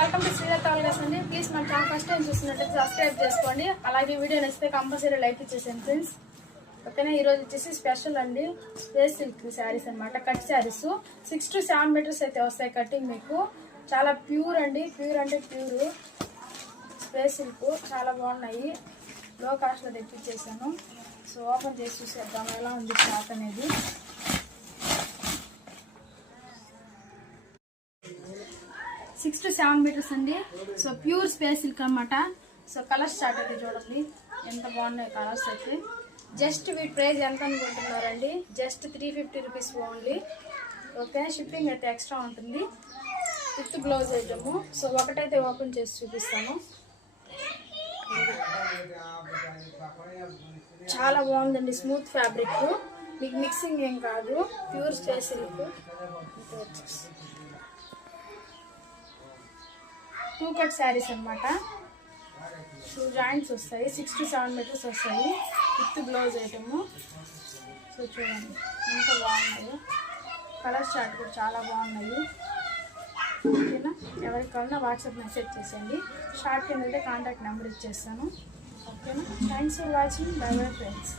Welcome to Srilatha ఆల్గస్ అండి. Please మన channel first time చూస్తున్నట్లయితే సబ్స్క్రైబ్ చేసుకోండి. అలాగే వీడియో నచ్చితే కంపల్సరీ లైక్ ఇచ్చేసాను ఫ్రెండ్స్. ఓకేనా. ఈరోజు వచ్చేసి స్పెషల్ అండి స్పేస్ సిల్క్ శారీస్ అనమాట. కట్ శారీస్ 6 to 7 మీటర్స్ అయితే వస్తాయి కటింగ్. మీకు చాలా ప్యూర్ అండి, ప్యూర్ అంటే ప్యూర్ స్పేస్ సిల్క్. చాలా బాగున్నాయి. లో కాస్ట్లో తెప్పించేసాను. సో ఓపెన్ చేసి చూసేద్దాం ఎలా ఉంది క్లాత్ అనేది. 6 to 7 మీటర్స్ అండి. సో ప్యూర్ స్పేస్ సిల్క్ అనమాట. సో కలర్స్ స్టార్ట్ అయితే చూడండి ఎంత బాగున్నాయి కలర్స్ అయితే. జస్ట్ వీటి ప్రైస్ ఎంత అనుకుంటున్నారండి? Just 350 rupees only. Okay. Shipping అయితే ఎక్స్ట్రా ఉంటుంది విత్ బ్లౌజ్ ఐటము. సో ఒకటైతే ఓపెన్ చేసి చూపిస్తాను. చాలా బాగుందండి. స్మూత్ ఫ్యాబ్రిక్, మీకు మిక్సింగ్ ఏం కాదు, pure space silk. 2 cut saris అనమాట. 2 జాయింట్స్ వస్తాయి. 6 to 7 మీటర్స్ వస్తాయి విత్ బ్లౌజ్ ఐటము. సో చూడండి ఎంత బాగున్నాయి. కలర్ చార్ట్ కూడా చాలా బాగున్నాయి. ఓకేనా. ఎవరికి కావాలన్నా వాట్సాప్ మెసేజ్ చేసేయండి. షార్ట్ కింద అయితే కాంటాక్ట్ నెంబర్ ఇచ్చేస్తాను. ఓకేనా. Thanks for watching. By bye friends.